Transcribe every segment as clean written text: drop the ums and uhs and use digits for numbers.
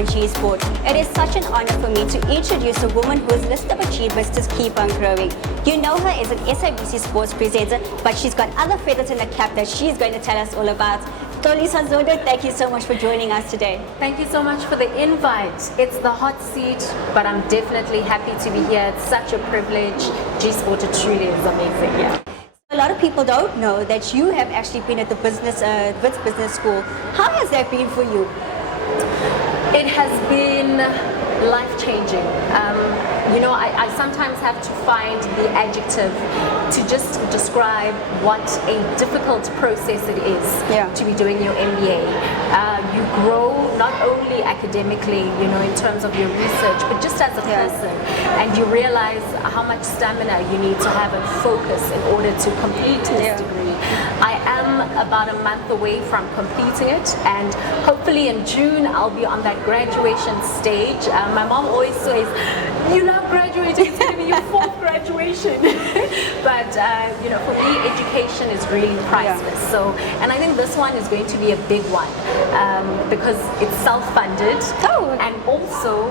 on G-Sport. It is such an honor for me to introduce a woman whose list of achievements just keep on growing. You know her as an SABC Sports presenter, but she's got other feathers in the cap that she's going to tell us all about. Xoli Zondo, thank you so much for joining us today. Thank you so much for the invite. It's the hot seat, but I'm definitely happy to be here. It's such a privilege. G-Sport, it truly is amazing. Yeah. A lot of people don't know that you have actually been at the Wits Business School. How has that been for you? It has been life-changing. I sometimes have to find the adjective to just describe what a difficult process it is to be doing your MBA. You grow not only academically, in terms of your research, but just as a person. And you realize how much stamina you need to have and focus in order to complete this degree. I am about a month away from completing it, and hopefully in June I'll be on that graduation stage. My mom always says, "You love graduating, it's going to be your fourth graduation." But for me, education is really priceless. So, and I think this one is going to be a big one because it's self-funded, and also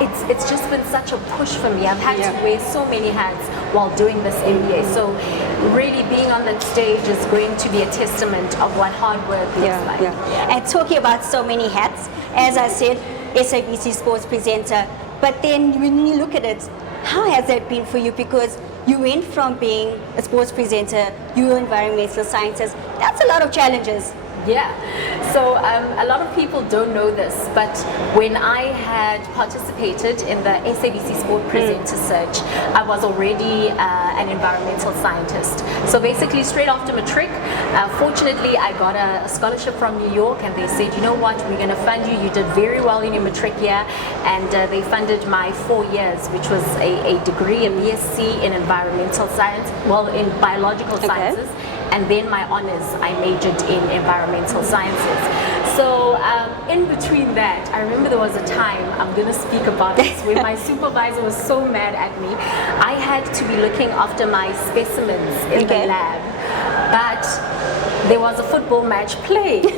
it's just been such a push for me. I've had to wear so many hats while doing this MBA. So really being on that stage is going to be a testament of what hard work looks like. And talking about so many hats, as I said, SABC Sports presenter, but then when you look at it, how has that been for you? Because you went from being a sports presenter, you were environmental scientist. That's a lot of challenges. Yeah, so a lot of people don't know this, but when I had participated in the SABC Sport Presenter Search, I was already an environmental scientist. So basically straight after matric, fortunately I got a scholarship from New York, and they said, you know what, we're going to fund you. You did very well in your matric year, and they funded my 4 years, which was a degree, a BSc in environmental science, in biological sciences. And then my honors, I majored in environmental sciences. So in between that, I remember there was a time, I'm going to speak about this, where my supervisor was so mad at me. I had to be looking after my specimens in the lab, but there was a football match playing.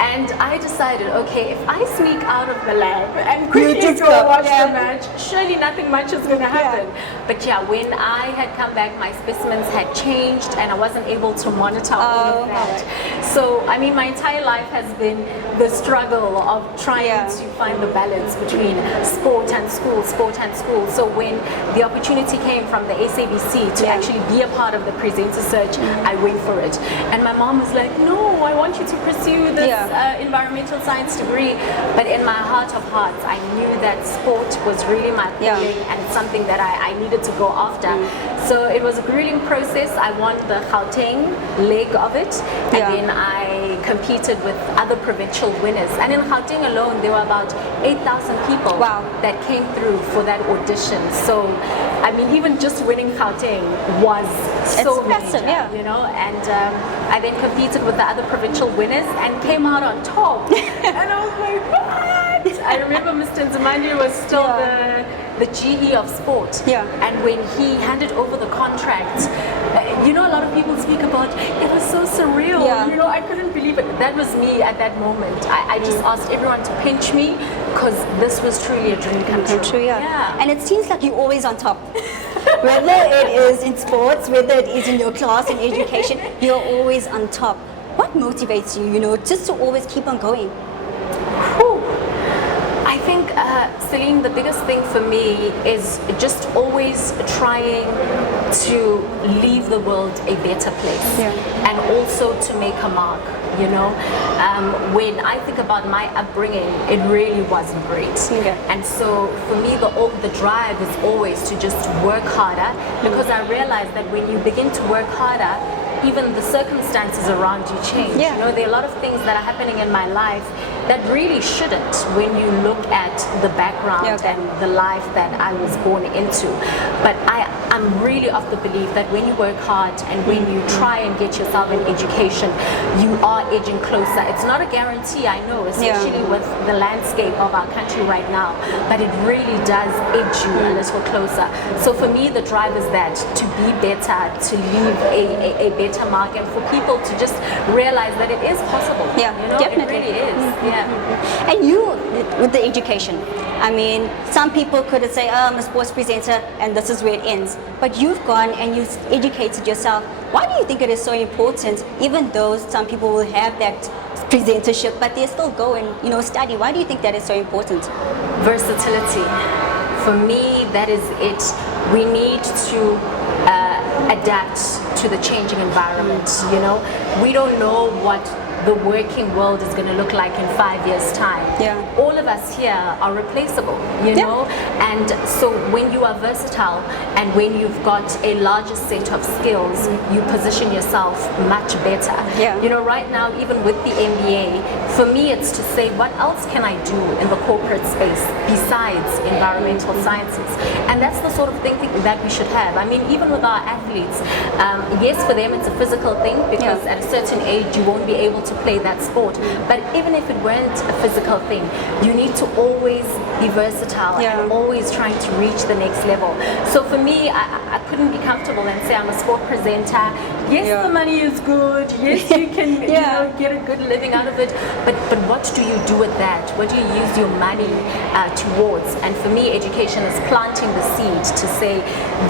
And I decided, okay, if I sneak out of the lab and quickly go watch the match, surely nothing much is going to happen. But when I had come back, my specimens had changed and I wasn't able to monitor all of that. So, I mean, my entire life has been the struggle of trying to find the balance between sport and school, sport and school. So when the opportunity came from the SABC to actually be a part of the presenter search, I went for it. And my mom was like, no, I want you to pursue this environmental science degree. But in my heart of hearts, I knew that sport was really my calling and something that I needed to go after. So it was a grueling process. I won the Gauteng leg of it, and then I competed with other provincial winners. And in Gauteng alone, there were about 8,000 people that came through for that audition. So, I mean, even just winning Gauteng was so major, and I then competed with the other provincial winners and came out on top. And I was like, what? I remember Mr. Nzimande was still the GE of sport. And when he handed over the contract, a lot of people speak about, it was so surreal. I couldn't believe it. That was me at that moment. I just asked everyone to pinch me because this was truly a dream come true. And it seems like you're always on top. Whether it is in sports, whether it is in your class, in education, you're always on top. What motivates you, just to always keep on going? I think, Celine, the biggest thing for me is just always trying to leave the world a better place and also to make a mark. When I think about my upbringing, it really wasn't great. And so for me, the drive is always to just work harder, because I realized that when you begin to work harder, even the circumstances around you change. There are a lot of things that are happening in my life that really shouldn't when you look at the background and the life that I was born into. But I'm really of the belief that when you work hard and when you try and get yourself an education, you are edging closer. It's not a guarantee, I know, especially with the landscape of our country right now, but it really does edge you a little closer. So for me, the drive is that, to be better, to leave a better mark, and for people to just realize that it is possible. Definitely. It really is. Yeah. And you, with the education, I mean, some people could say, oh, I'm a sports presenter and this is where it ends. But you've gone and you've educated yourself. Why do you think it is so important, even though some people will have that presentership, but they still go and, study? Why do you think that is so important? Versatility. For me, that is it. We need to adapt to the changing environment. We don't know what the working world is going to look like in 5 years' time. Yeah. All of us here are replaceable, know, and so when you are versatile and when you've got a larger set of skills, you position yourself much better. Yeah. Right now, even with the MBA, for me it's to say, what else can I do in the corporate space besides environmental sciences? And that's the sort of thinking that we should have. I mean, even with our athletes, yes, for them it's a physical thing, because at a certain age you won't be able to play that sport. But even if it weren't a physical thing, you need to always be versatile and always trying to reach the next level. So for me, I couldn't be comfortable and say I'm a sport presenter. Yes, the money is good. Yes, you can get a good living out of it. But what do you do with that? What do you use your money towards? And for me, education is planting the seed to say,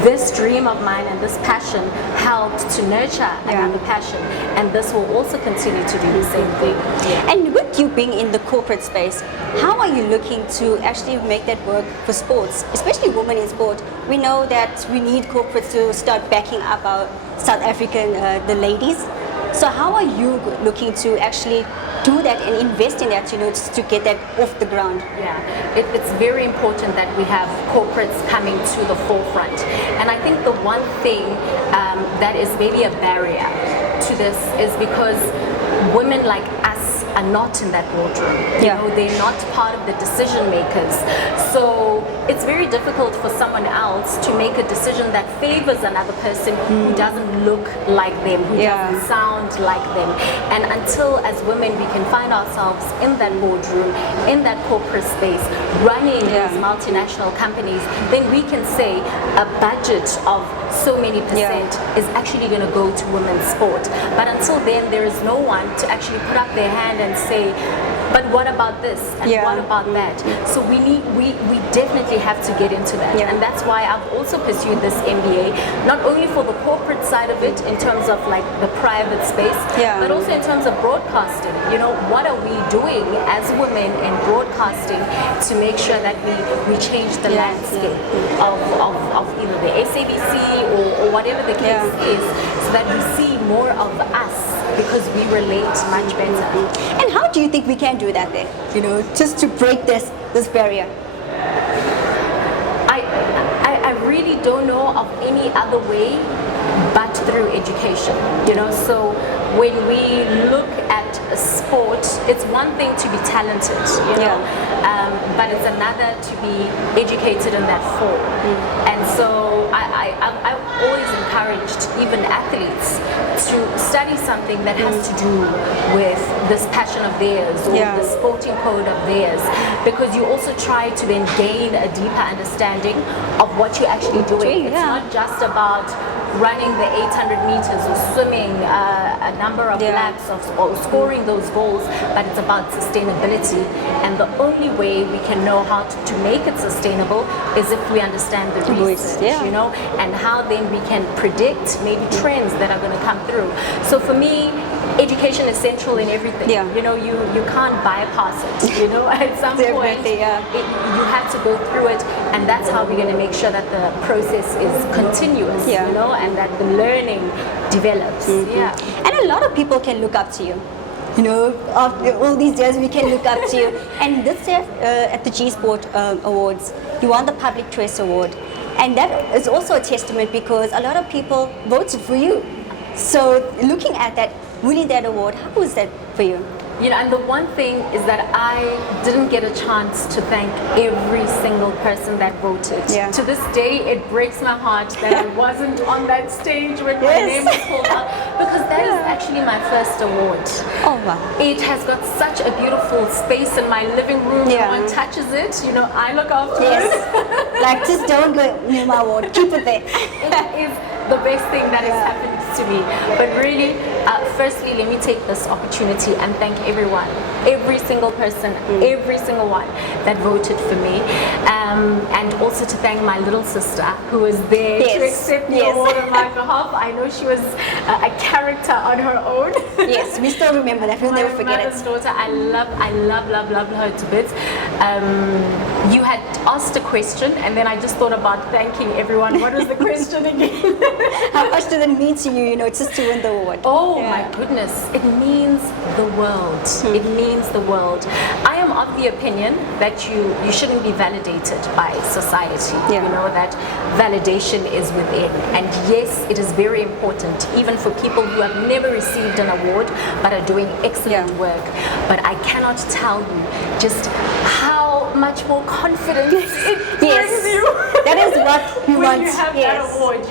this dream of mine and this passion helped to nurture another passion, and this will also continue to do the same thing. And with you being in the corporate space, how are you looking to actually make that work for sports, especially women in sport? We know that we need corporates to start backing up our South African, the ladies. So how are you looking to actually do that and invest in that, just to get that off the ground? Yeah, it's very important that we have corporates coming to the forefront. And I think the one thing that is maybe a barrier to this is because women like us are not in that boardroom. They're not part of the decision makers. So it's very difficult for someone else to make a decision that favors another person who doesn't look like them, who doesn't sound like them. And until as women we can find ourselves in that boardroom, in that corporate space, running these multinational companies, then we can say a budget of so many percent is actually going to go to women's sport. But until then, there is no one to actually put up their hand and say, but what about this and what about that? So we definitely have to get into that, and that's why I've also pursued this MBA, not only for the corporate side of it in terms of like the private space, but also in terms of broadcasting. What are we doing as women in broadcasting to make sure that we change the landscape of either the SABC or whatever the case is, so that we see more of us, because we relate much better. And how do you think we can do that then? Just to break this barrier. I really don't know of any other way but through education. So when we look at sport, it's one thing to be talented, but it's another to be educated in that form. And so I've always encouraged even athletes to study something that has to do with this passion of theirs or the sporting code of theirs, because you also try to then gain a deeper understanding of what you're actually doing. It's not just about running the 800 meters or swimming a number of laps or scoring those goals, but it's about sustainability. And the only way we can know how to make it sustainable is if we understand the research, and how then we can predict maybe trends that are going to come through. So for me, education is central in everything. You can't bypass it. At some point you have to go through it, and that's how we're going to make sure that the process is continuous. And that the learning develops. And a lot of people can look up to you. After all these years, we can look up to you. And this year at the G-Sport Awards, you won the Public Choice Award. And that is also a testament, because a lot of people voted for you. So looking at that, winning that award, how was that for you? And the one thing is that I didn't get a chance to thank every single person that voted. To this day, it breaks my heart that I wasn't on that stage when my name was called out, because that is actually my first award. Oh wow! It has got such a beautiful space in my living room. No one touches it. I look after it. Like, just don't go near my award. Keep it there. It is the best thing that has happened to me. But really, firstly, let me take this opportunity and thank everyone every single person, every single one that voted for me. And also to thank my little sister who was there to accept the award on my behalf. I know she was a character on her own. Yes, we still remember that. We'll never forget it. My daughter, I love her to bits. You had asked a question, and then I just thought about thanking everyone. What was the question again? How much did it mean to you, just to win the award? Oh my goodness, it means the world. It means the world. I am of the opinion that you shouldn't be validated by society. Yeah. You know, that validation is within. And yes, it is very important, even for people who have never received an award but are doing excellent work. But I cannot tell you just how much more confidence it brings you. That is what we when want. You have that award,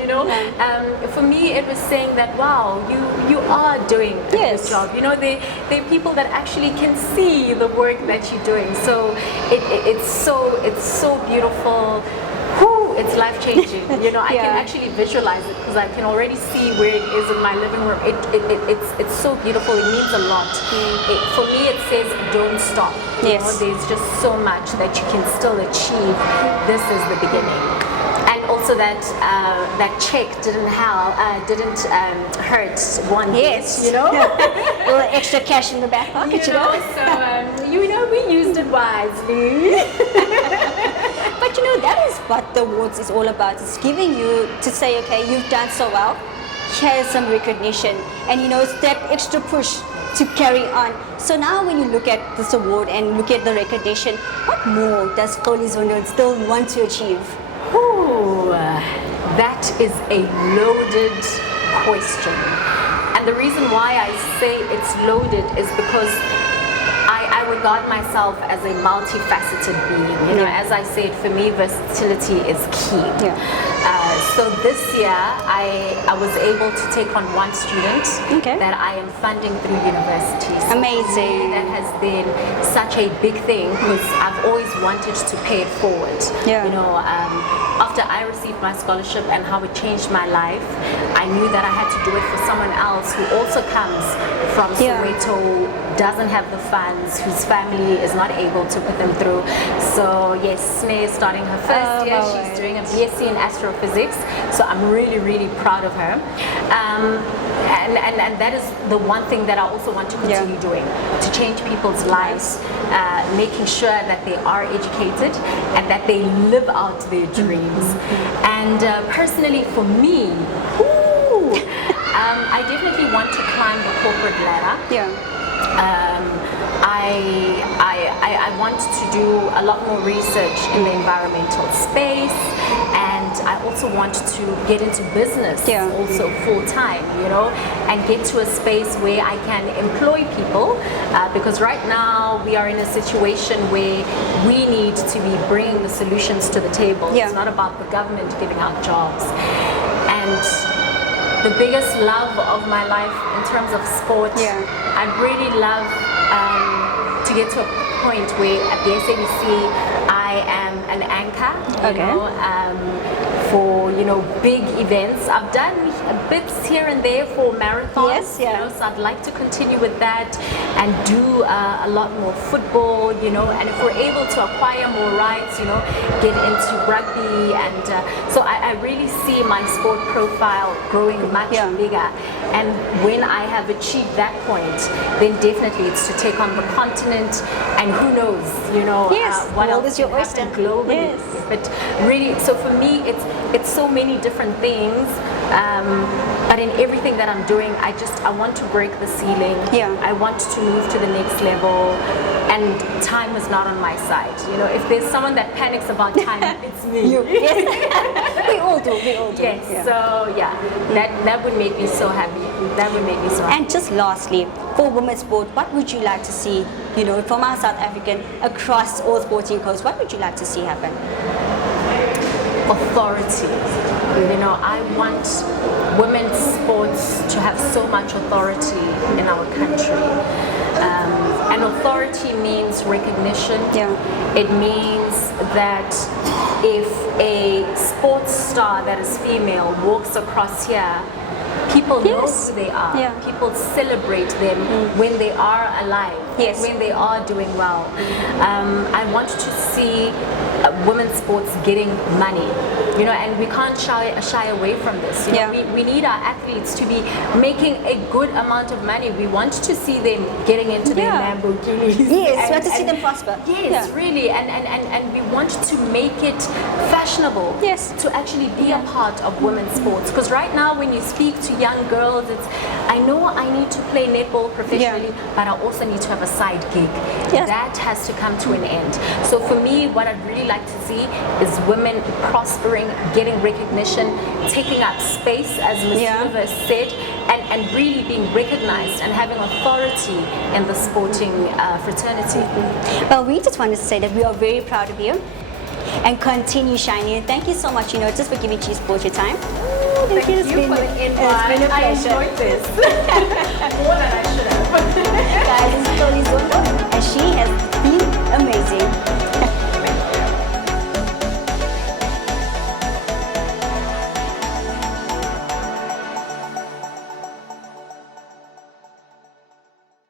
For me, it was saying that, wow, you are doing a good job. There are people that actually can see the work that you're doing. So it's so beautiful. It's life-changing. I can actually visualize it because I can already see where it is in my living room. It's so beautiful. It means a lot. For me, it says don't stop. There's just so much that you can still achieve. This is the beginning. And also that check didn't hurt one bit. A little extra cash in the back pocket, So we used it wisely. But that is what the awards is all about. It's giving you to say, okay, you've done so well. Here's some recognition, and it's that extra push to carry on. So now when you look at this award and look at the recognition, what more does Xoli Zondo still want to achieve? Ooh, that is a loaded question. And the reason why I say it's loaded is because I regard myself as a multifaceted being. As I said, for me, versatility is key. So this year, I was able to take on one student that I am funding through university. So amazing. That has been such a big thing because I've always wanted to pay it forward. After I received my scholarship and how it changed my life, I knew that I had to do it for someone else who also comes from Soweto, doesn't have the funds, whose family is not able to put them through. So yes, Sneh is starting her first year. She's doing a BSc in astrophysics. So I'm really, really proud of her. And that is the one thing that I also want to continue doing, to change people's lives, making sure that they are educated and that they live out their dreams. And personally for me, I definitely want to climb the corporate ladder. I want to do a lot more research in the environmental space, and I also want to get into business also full time, and get to a space where I can employ people, because right now we are in a situation where we need to be bringing the solutions to the table. It's not about the government giving out jobs. And the biggest love of my life in terms of sport, I really love to get to a point where at the SABC I am an anchor, for big events. I've done bits here and there for marathons, so I'd like to continue with that and do a lot more football, and if we're able to acquire more rights, get into rugby, and so I really see my sport profile growing much bigger. And when I have achieved that point, then definitely it's to take on the continent, and who knows, what else is your oyster globally. But really, so for me, it's so many different things. But in everything that I'm doing, I want to break the ceiling. I want to move to the next level, and time is not on my side. If there's someone that panics about time, it's me. We all do. Yes. So that would make me so happy. That would make me so happy. And just lastly, for women's sport, what would you like to see, from our South African across all sporting codes? What would you like to see happen? Authority. I want women's sports to have so much authority in our country. And authority means recognition. It means that if a sports star that is female walks across here, people know who they are. People celebrate them when they are alive. Yes. when they are doing well. I want to see women's sports getting money, you know, and we can't shy away from this. You know, we need our athletes to be making a good amount of money. We want to see them getting into their Lamborghinis. Yes, we want to see them prosper. Yes, really, and we want to make it fashionable to actually be a part of women's sports. Because right now, when you speak to young girls, it's, I know I need to play netball professionally, but I also need to have a side gig. That has to come to an end. So for me, what I'd really like to see is women prospering, getting recognition, taking up space, as Ms. Silva said, and really being recognized and having authority in the sporting fraternity. Well, we just wanted to say that we are very proud of you and continue shining. And thank you so much, you know, just for giving Gsport your time. Thank you for the invite. It's been a pleasure. I enjoyed this more than I should have.